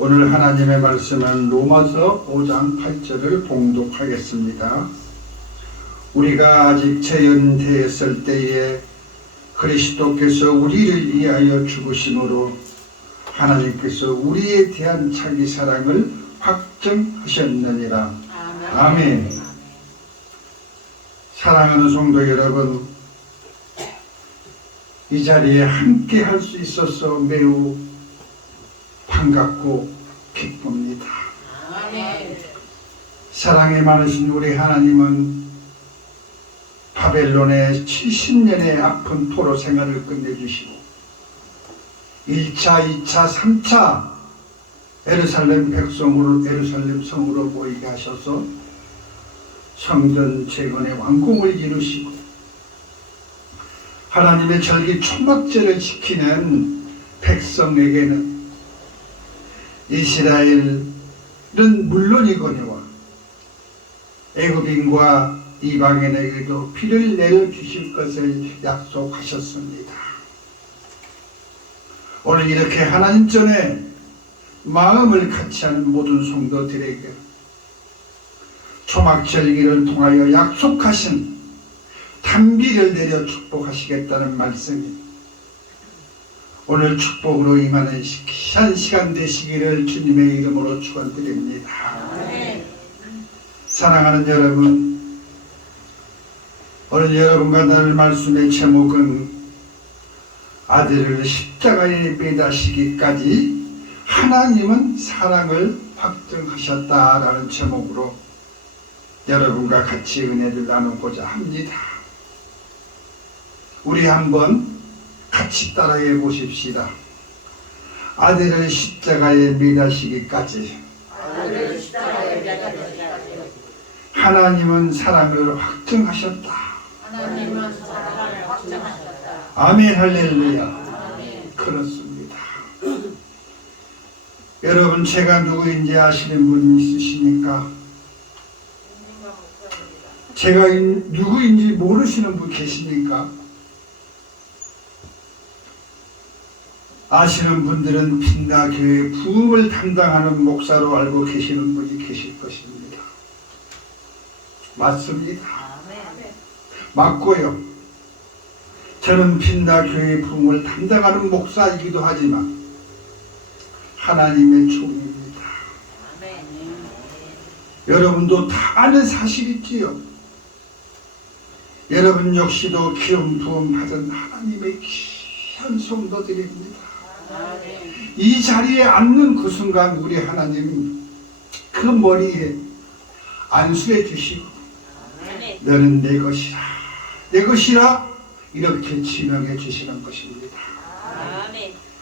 오늘 하나님의 말씀은 로마서 5장 8절을 봉독하겠습니다. 우리가 아직 재연되었을 때에 그리스도께서 우리를 위하여 죽으심으로 하나님께서 우리에 대한 자기 사랑을 확증하셨느니라. 아멘. 사랑하는 성도 여러분, 이 자리에 함께 할 수 있어서 매우 반갑고 기쁩니다. 아멘. 사랑이 많으신 우리 하나님은 바벨론의 70년의 아픈 포로 생활을 끝내주시고 1차, 2차, 3차 예루살렘 백성으로 예루살렘 성으로 모이게 하셔서 성전 재건의 완공을 이루시고 하나님의 절기 초막절을 지키는 백성에게는 이스라엘은 물론이거니와 애굽인과 이방인에게도 피를 내려주실 것을 약속하셨습니다. 오늘 이렇게 하나님 전에 마음을 같이하는 모든 성도들에게 초막절기를 통하여 약속하신 단비를 내려 축복하시겠다는 말씀이 오늘 축복으로 임하는 귀한 시간 되시기를 주님의 이름으로 축원드립니다. 사랑하는 여러분, 오늘 여러분과 나눌 말씀의 제목은 아들을 십자가에 매다시기까지 하나님은 사랑을 확증하셨다라는 제목으로 여러분과 같이 은혜를 나누고자 합니다. 우리 한번 같이 따라해 보십시다. 아들을 십자가에 매다시기까지 하나님은 사랑을 확증하셨다. 아멘. 할렐루야. 아멘. 그렇습니다. 여러분, 제가 누구인지 아시는 분 있으십니까? 제가 누구인지 모르시는 분 계십니까? 아시는 분들은 빛나교회 부흥을 담당하는 목사로 알고 계시는 분이 계실 것입니다. 맞습니다. 맞고요. 저는 빛나교회 부흥을 담당하는 목사이기도 하지만 하나님의 종입니다. 여러분도 다 아는 사실이지요. 여러분 역시도 기름 부음 받은 하나님의 귀한 성도들입니다. 이 자리에 앉는 그 순간 우리 하나님 그 머리에 안수해 주시고 너는 내 것이라 내 것이라 이렇게 지명해 주시는 것입니다.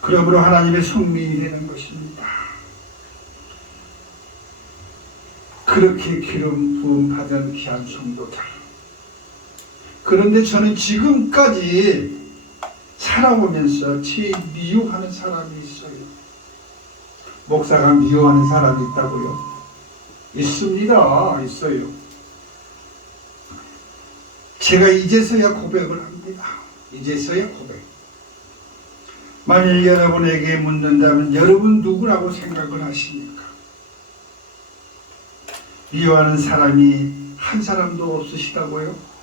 그러므로 하나님의 성민이 되는 것입니다. 그렇게 기름 부음 받은 귀한 성도들. 그런데 저는 지금까지 살아오면서 제일 미워하는 사람이 있어요. 목사가 미워하는 사람이 있다고요? 있습니다. 있어요. 제가 이제서야 고백을 합니다. 이제서야 고백. 만일 여러분에게 묻는다면 여러분 누구라고 생각을 하십니까? 미워하는 사람이 한 사람도 없으시다고요?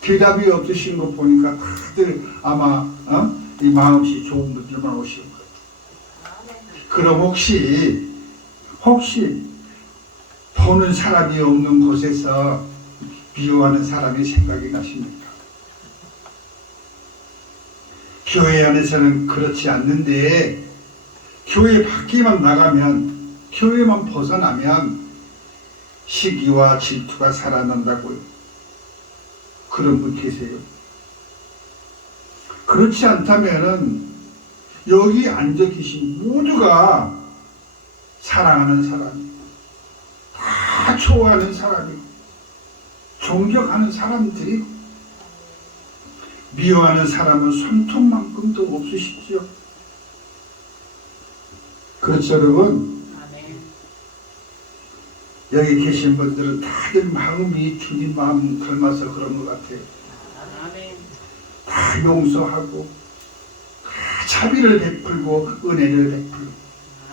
대답이 없으신 거 보니까 다들 아마 이 마음씨 좋은 분들만 오시는 거예요. 그럼 혹시 보는 사람이 없는 곳에서 미워하는 사람이 생각이 나십니까? 교회 안에서는 그렇지 않는데 교회 밖에만 나가면 교회만 벗어나면 시기와 질투가 살아난다고요. 그런 분 계세요. 그렇지 않다면은 여기 앉아 계신 모두가 사랑하는 사람이고 다 좋아하는 사람이고 존경하는 사람들이고 미워하는 사람은 손톱만큼도 없으시죠. 그렇죠, 여러분? 여기 계신 분들은 다들 마음이 주님 마음 닮아서 그런 것 같아요. 다 용서하고 다 자비를 베풀고 은혜를 베풀고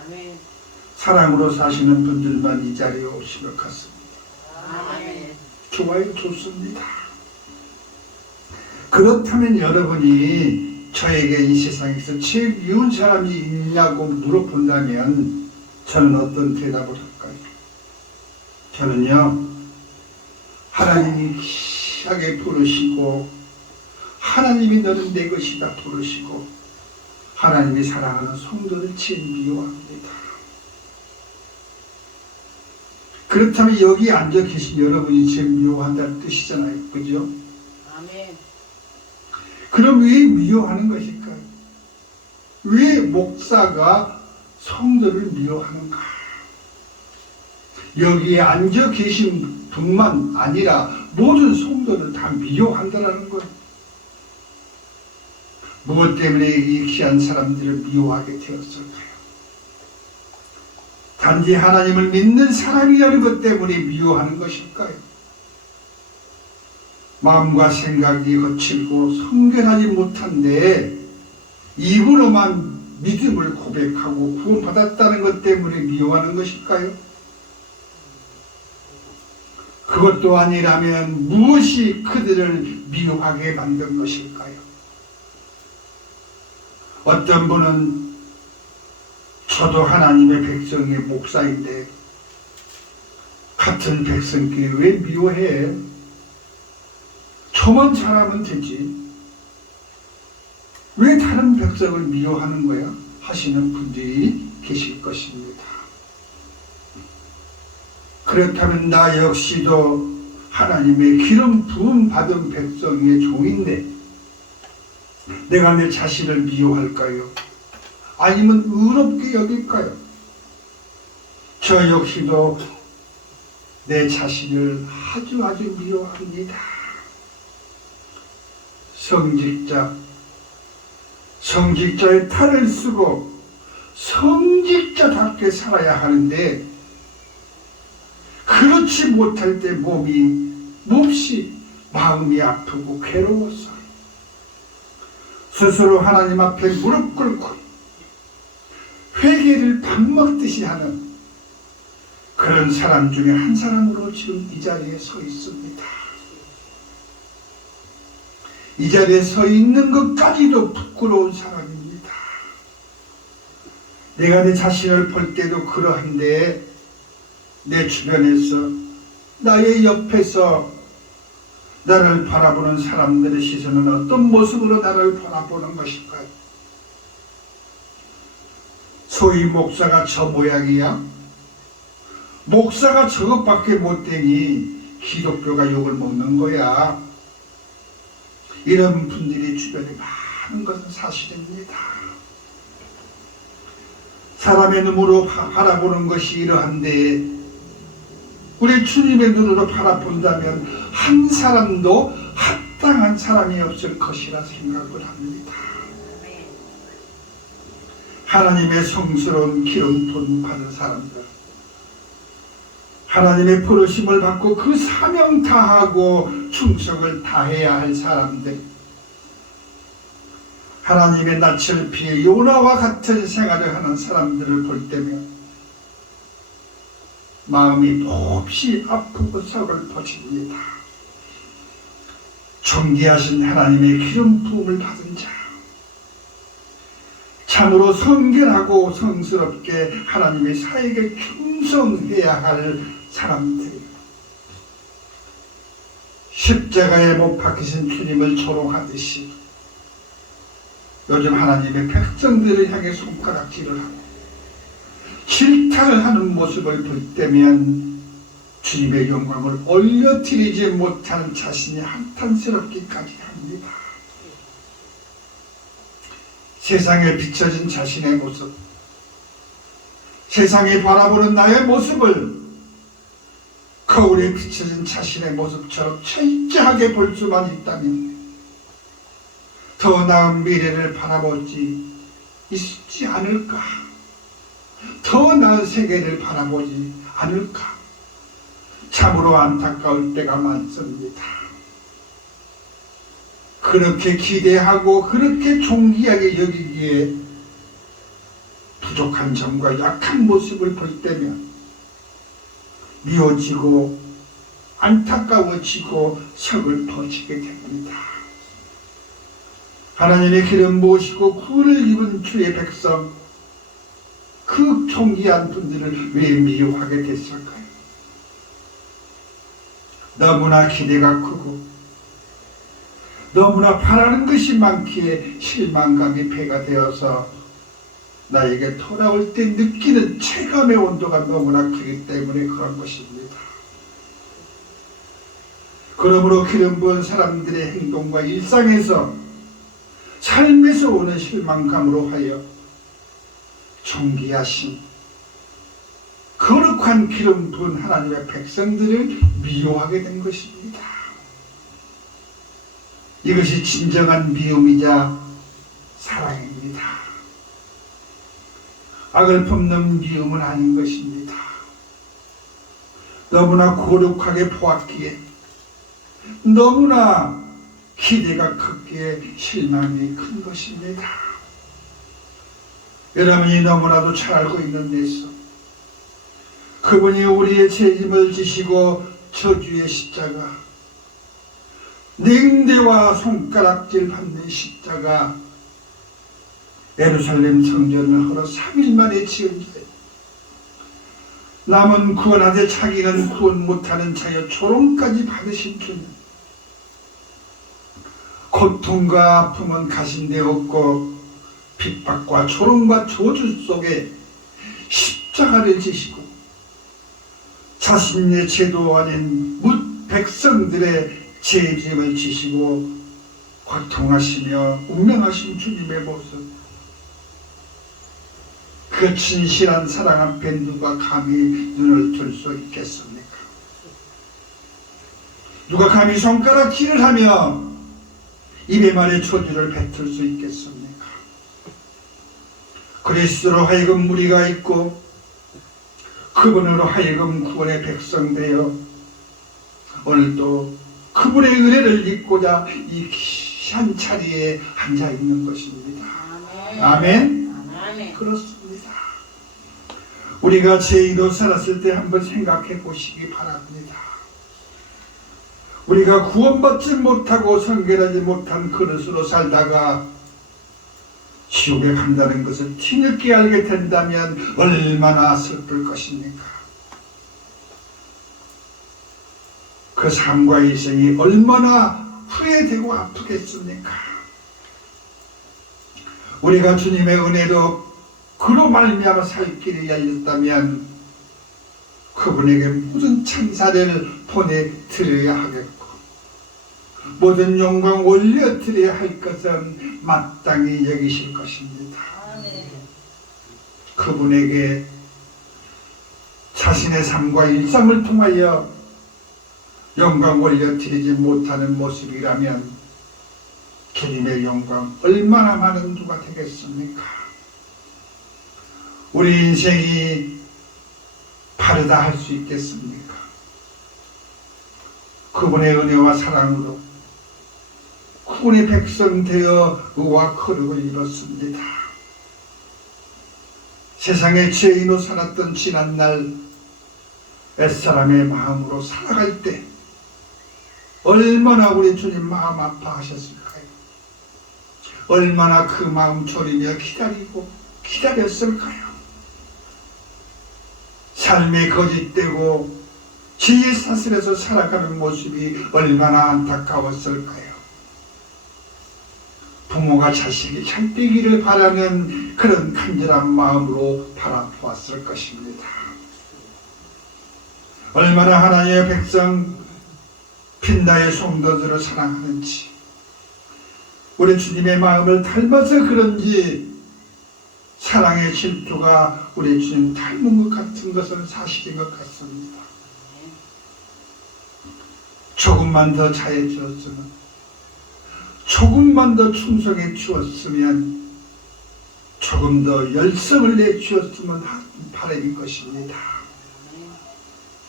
아멘. 사랑으로 사시는 분들만 이 자리에 오시면 같습니다. 아멘. 좋아요, 좋습니다. 그렇다면 여러분이 저에게 이 세상에서 제일 미운 사람이 있냐고 물어본다면 저는 어떤 대답을 할까요? 저는요, 하나님이 귀하게 부르시고 하나님이 너는 내 것이다 부르시고 하나님이 사랑하는 성도를 제일 미워합니다. 그렇다면 여기 앉아 계신 여러분이 제일 미워한다는 뜻이잖아요. 그죠? 아멘. 그럼 왜 미워하는 것일까요? 왜 목사가 성도를 미워하는가? 여기에 앉아 계신 분만 아니라 모든 성도를 다 미워한다는 거예요. 무엇 때문에 이 귀한 사람들을 미워하게 되었을까요? 단지 하나님을 믿는 사람이라는 것 때문에 미워하는 것일까요? 마음과 생각이 거칠고 성결하지 못한데 입으로만 믿음을 고백하고 구원받았다는 것 때문에 미워하는 것일까요? 그것도 아니라면 무엇이 그들을 미워하게 만든 것일까요? 어떤 분은 저도 하나님의 백성의 목사인데 같은 백성끼리 왜 미워해? 저만 잘하면 되지. 왜 다른 백성을 미워하는 거야? 하시는 분들이 계실 것입니다. 그렇다면 나 역시도 하나님의 기름 부음 받은 백성의 종인데 내가 내 자신을 미워할까요? 아니면 의롭게 여길까요? 저 역시도 내 자신을 아주 미워합니다. 성직자의 탈을 쓰고 성직자답게 살아야 하는데 그렇지 못할 때 몹시 마음이 아프고 괴로워서 스스로 하나님 앞에 무릎 꿇고 회개를 밥 먹듯이 하는 그런 사람 중에 한 사람으로 지금 이 자리에 서 있습니다. 이 자리에 서 있는 것까지도 부끄러운 사람입니다. 내가 내 자신을 볼 때도 그러한데 내 주변에서 나의 옆에서 나를 바라보는 사람들의 시선은 어떤 모습으로 나를 바라보는 것일까요? 소위 목사가 저 모양이야? 목사가 저것밖에 못되니 기독교가 욕을 먹는 거야. 이런 분들이 주변에 많은 것은 사실입니다. 사람의 눈으로 바라보는 것이 이러한데 우리 주님의 눈으로 바라본다면 한 사람도 합당한 사람이 없을 것이라 생각을 합니다. 하나님의 성스러운 기름 부음 받은 사람들, 하나님의 부르심을 받고 그 사명 다하고 충성을 다해야 할 사람들, 하나님의 낯을 피해 요나와 같은 생활을 하는 사람들을 볼 때면 마음이 몹시 아프고 썩을 퍼집니다. 존귀하신 하나님의 기름 부음을 받은 자, 참으로 성결하고 성스럽게 하나님의 사역에 충성해야 할 사람들, 십자가에 못 박히신 주님을 조롱하듯이 요즘 하나님의 백성들을 향해 손가락질을 하고 질타를 하는 모습을 볼 때면 주님의 영광을 올려드리지 못하는 자신이 한탄스럽기까지 합니다. 세상에 비춰진 자신의 모습, 세상이 바라보는 나의 모습을 거울에 비춰진 자신의 모습처럼 철저하게 볼 수만 있다면 더 나은 미래를 바라보지 있지 않을까? 더 나은 세계를 바라보지 않을까? 참으로 안타까울 때가 많습니다. 그렇게 기대하고 그렇게 존귀하게 여기기에 부족한 점과 약한 모습을 볼 때면 미워지고 안타까워지고 서글퍼지게 됩니다. 하나님의 기름 모시고 구원을 입은 주의 백성, 그 존귀한 분들을 왜 미워하게 됐을까요? 너무나 기대가 크고 너무나 바라는 것이 많기에 실망감이 배가 되어서 나에게 돌아올 때 느끼는 체감의 온도가 너무나 크기 때문에 그런 것입니다. 그러므로 기름 부은 사람들의 행동과 일상에서 삶에서 오는 실망감으로 하여 존귀하신 거룩한 기름 부은 하나님의 백성들을 미워하게 된 것입니다. 이것이 진정한 미움이자 사랑입니다. 악을 품는 미움은 아닌 것입니다. 너무나 고룩하게 보았기에 너무나 기대가 크기에 실망이 큰 것입니다. 여러분이 너무나도 잘 알고 있는 데서 그분이 우리의 죄짐을 지시고 저주의 십자가, 냉대와 손가락질 받는 십자가, 예루살렘 성전을 하루 3일 만에 지은 죄, 남은 구원하되 자기는 구원 못하는 자여 조롱까지 받으신 주님, 고통과 아픔은 가신데 없고 핍박과 조롱과 저주 속에 십자가를 지시고 자신의 죄도 아닌 뭇 백성들의 죄짐을 지시고 고통하시며 운명하신 주님의 모습, 그 진실한 사랑 앞에 누가 감히 눈을 들 수 있겠습니까? 누가 감히 손가락질을 하며 입에 말에 저주를 뱉을 수 있겠습니까? 그리스도로 하여금 무리가 있고 그분으로 하여금 구원의 백성 되어 오늘도 그분의 은혜를 입고자 이 귀한 자리에 앉아 있는 것입니다. 아멘. 아멘. 그렇습니다. 우리가 죄인으로 살았을 때 한번 생각해 보시기 바랍니다. 우리가 구원받지 못하고 성결하지 못한 그릇으로 살다가 지옥에 간다는 것을 뒤늦게 알게 된다면 얼마나 슬플 것입니까? 그 삶과 일생이 얼마나 후회되고 아프겠습니까? 우리가 주님의 은혜로 그로 말미암아 살 길이 열렸다면 그분에게 모든 찬사를 보내드려야 하겠고 모든 영광 올려드려야 할 것은 마땅히 여기실 것입니다. 그분에게 자신의 삶과 일상을 통하여 영광 올려드리지 못하는 모습이라면 주님의 영광 얼마나 많은 누가 되겠습니까? 우리 인생이 바르다 할 수 있겠습니까? 그분의 은혜와 사랑으로 그분의 백성 되어 의와 거룩을 이뤘습니다. 세상의 죄인으로 살았던 지난날 옛사람의 마음으로 살아갈 때 얼마나 우리 주님 마음 아파하셨을까요? 얼마나 그 마음 졸이며 기다렸을까요? 삶이 거짓되고 지혜 사슬에서 살아가는 모습이 얼마나 안타까웠을까요? 부모가 자식이 잘 되기를 바라는 그런 간절한 마음으로 바라보았을 것입니다. 얼마나 하나님의 백성 빈나의 성도들을 사랑하는지 우리 주님의 마음을 닮아서 그런지 사랑의 질투가 우리 주님 닮은 것 같은 것은 사실인 것 같습니다. 조금만 더 잘해주었으면, 조금만 더 충성해 주었으면, 조금 더 열성을 내주었으면 하는 바람인 것입니다.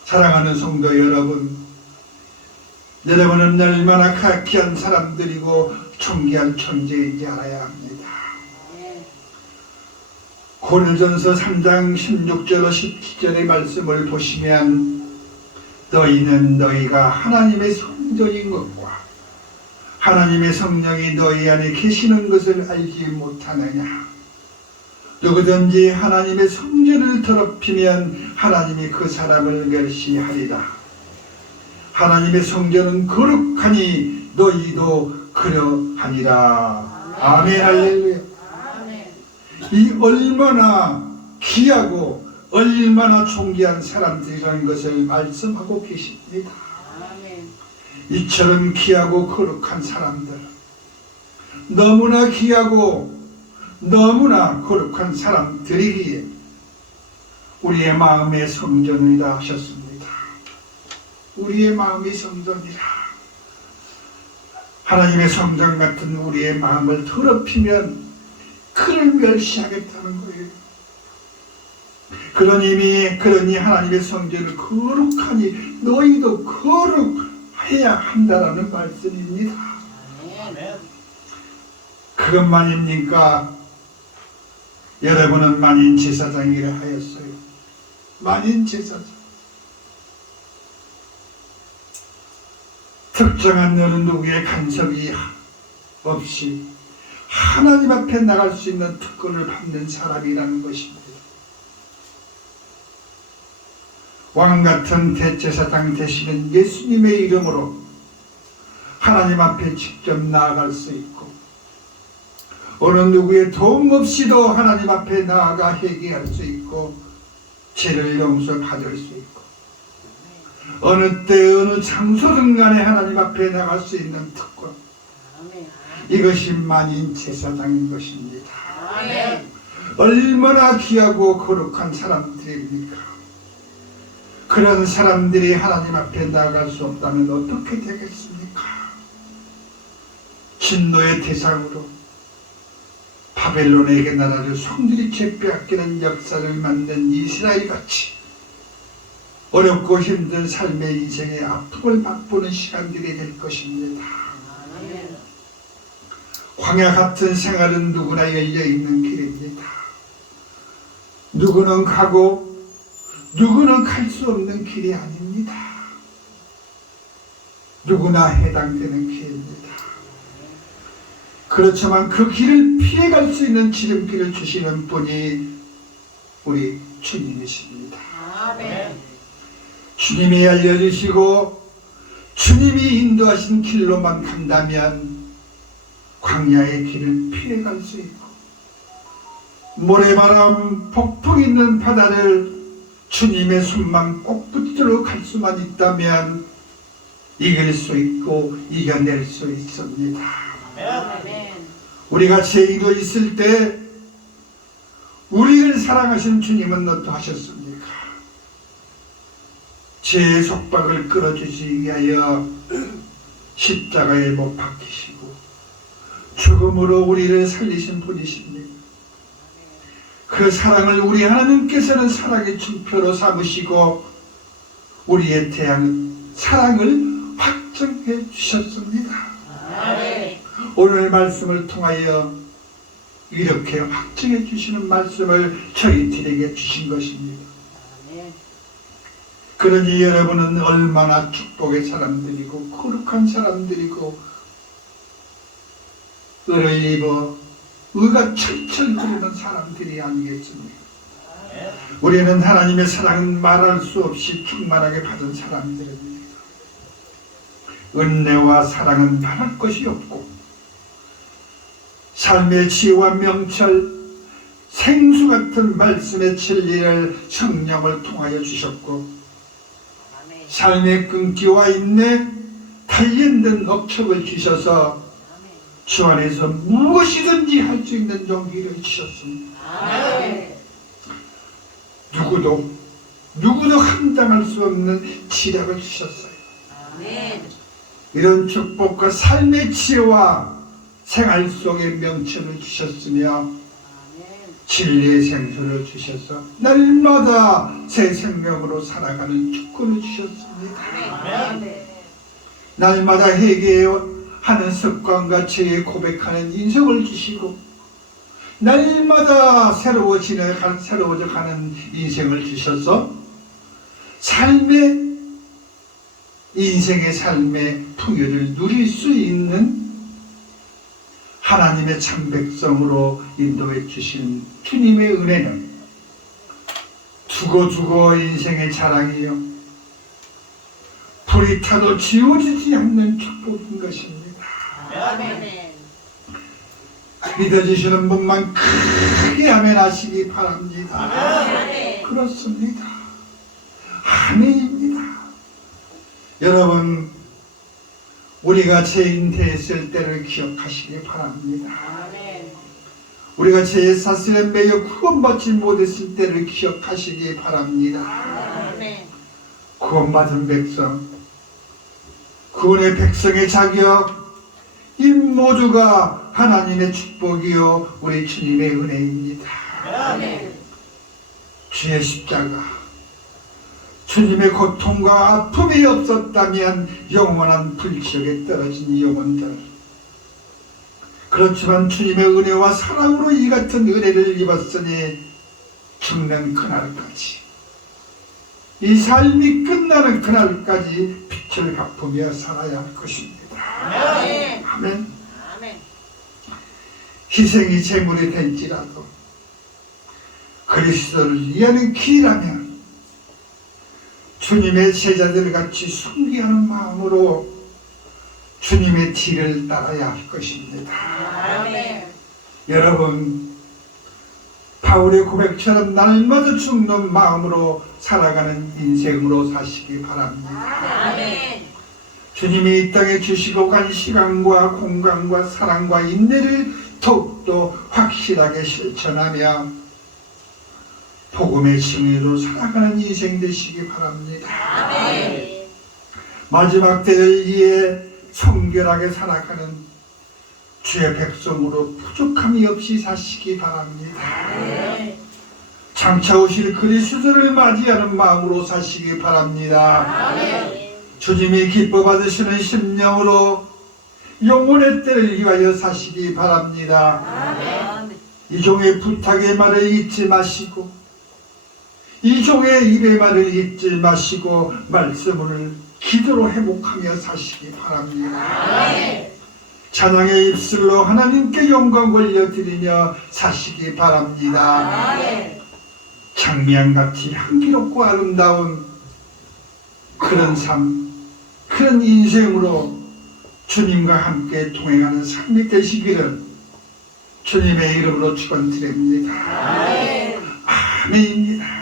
사랑하는 성도 여러분, 여러분은 얼마나 귀한 사람들이고 존귀한 존재인지 알아야 합니다. 아멘. 고린도전서 3장 16절 17절의 말씀을 보시면 너희는 너희가 하나님의 성전인 것과 하나님의 성령이 너희 안에 계시는 것을 알지 못하느냐. 누구든지 하나님의 성전을 더럽히면 하나님이 그 사람을 멸시하리라. 하나님의 성전은 거룩하니 너희도 그러하니라. 아멘. 할렐루야. 아멘. 이 얼마나 귀하고 얼마나 존귀한 사람들이라는 것을 말씀하고 계십니다. 아멘. 이처럼 귀하고 거룩한 사람들, 너무나 귀하고 너무나 거룩한 사람들이기에 우리의 마음의 성전이라 하셨습니다. 우리의 마음이 성전이라. 하나님의 성전 같은 우리의 마음을 더럽히면 그를 멸시하겠다는 거예요. 그러니 하나님의 성전을 거룩하니 너희도 거룩해야 한다라는 말씀입니다. 아멘. 그것만입니까? 여러분은 만인 제사장이라 하였어요. 만인 제사장. 특정한 어느 누구의 간섭이 없이 하나님 앞에 나갈 수 있는 특권을 받는 사람이라는 것입니다. 왕같은 대제사장 되시는 예수님의 이름으로 하나님 앞에 직접 나아갈 수 있고, 어느 누구의 도움 없이도 하나님 앞에 나아가 회개할 수 있고 죄를 용서받을 수 있고, 어느 때 어느 장소든 간에 하나님 앞에 나갈 수 있는 특권, 아멘. 이것이 만인 제사장인 것입니다. 아멘. 얼마나 귀하고 거룩한 사람들입니까? 그런 사람들이 하나님 앞에 나아갈 수 없다면 어떻게 되겠습니까? 진노의 대상으로 바벨론에게 나라를 송두리째 빼앗기는 역사를 만든 이스라엘같이 어렵고 힘든 삶의 인생의 아픔을 맛보는 시간들이 될 것입니다. 아멘. 광야 같은 생활은 누구나 열려있는 길입니다. 누구는 가고 누구는 갈 수 없는 길이 아닙니다. 누구나 해당되는 길입니다. 그렇지만 그 길을 피해갈 수 있는 지름길을 주시는 분이 우리 주님이십니다. 아멘. 주님이 알려주시고 주님이 인도하신 길로만 간다면 광야의 길을 피해갈 수 있고, 모래바람 폭풍 있는 바다를 주님의 손만 꼭 붙들어 갈 수만 있다면 이길 수 있고 이겨낼 수 있습니다. 아멘. 우리가 죄인으로 있을 때 우리를 사랑하신 주님은 어떠하셨습니까? 죄의 속박을 끌어주시기 위하여 십자가에 못 박히시고 죽음으로 우리를 살리신 분이십니다. 그 사랑을 우리 하나님께서는 사랑의 증표로 삼으시고 우리의 사랑을 확정해 주셨습니다. 아멘. 오늘 말씀을 통하여 이렇게 확정해 주시는 말씀을 저희들에게 주신 것입니다. 아멘. 그러니 여러분은 얼마나 축복의 사람들이고 거룩한 사람들이고 을을 입어 의가 철철 흐르는 사람들이 아니겠습니까? 우리는 하나님의 사랑은 말할 수 없이 충만하게 받은 사람들입니다. 은혜와 사랑은 바랄 것이 없고 삶의 지혜와 명철, 생수 같은 말씀의 진리를 성령을 통하여 주셨고, 아멘. 삶의 끈기와 인내, 단련된 억척을 주셔서 주 안에서 무엇이든지 할 수 있는 용기를 주셨습니다. 아멘. 누구도 감당할 수 없는 지략을 주셨어요. 아멘. 이런 축복과 삶의 지혜와 생활 속의 명철을 주셨으며 아멘. 진리의 생수를 주셔서 날마다 새 생명으로 살아가는 축복을 주셨습니다. 아멘. 날마다 하는 습관과 죄에 고백하는 인생을 주시고 날마다 새로워져 가는 인생을 주셔서 인생의 삶의 풍요를 누릴 수 있는 하나님의 참 백성으로 인도해 주신 주님의 은혜는 두고두고 인생의 자랑이요 불이 타도 지워지지 않는 축복인 것입니다. 아멘. 믿어주시는 분만 크게 아멘 하시기 바랍니다. 아멘. 그렇습니다. 아멘입니다. 여러분, 우리가 죄인 되었을 때를 기억하시기 바랍니다. 아멘. 우리가 죄의 사슬에 매여 구원받지 못했을 때를 기억하시기 바랍니다. 아멘. 구원받은 백성, 구원의 백성의 자격, 이 모두가 하나님의 축복이요 우리 주님의 은혜입니다. 아멘. 주의 십자가, 주님의 고통과 아픔이 없었다면 영원한 불지역에 떨어진 영혼들, 그렇지만 주님의 은혜와 사랑으로 이 같은 은혜를 입었으니 죽는 그날까지, 이 삶이 끝나는 그날까지 빛을 갚으며 살아야 할 것입니다. 아멘. 아멘. 아멘. 희생이 제물이 될지라도 그리스도를 이해하는 길이라면 주님의 제자들 같이 순기하는 마음으로 주님의 뒤를 따라야 할 것입니다. 아멘. 여러분, 바울의 고백처럼 날마다 죽는 마음으로 살아가는 인생으로 사시기 바랍니다. 아멘. 주님이 이 땅에 주시고 간 시간과 공간과 사랑과 인내를 더욱더 확실하게 실천하며 복음의 증인으로 살아가는 인생 되시기 바랍니다. 아멘. 마지막 때를 위해 성결하게 살아가는 주의 백성으로 부족함이 없이 사시기 바랍니다. 아멘. 장차 오실 그리스도를 맞이하는 마음으로 사시기 바랍니다. 아멘. 주님이 기뻐 받으시는 심령으로 영혼의 때를 위하여 사시기 바랍니다. 아멘. 이 종의 부탁의 말을 잊지 마시고, 이 종의 입의 말을 잊지 마시고 말씀을 기도로 회복하며 사시기 바랍니다. 아멘. 찬양의 입술로 하나님께 영광 올려드리며 사시기 바랍니다. 아멘. 장미향같이 향기롭고 아름다운 그런 삶, 그런 인생으로 주님과 함께 동행하는 삶이 되시기를 주님의 이름으로 축원드립니다. 아멘. 아멘입니다.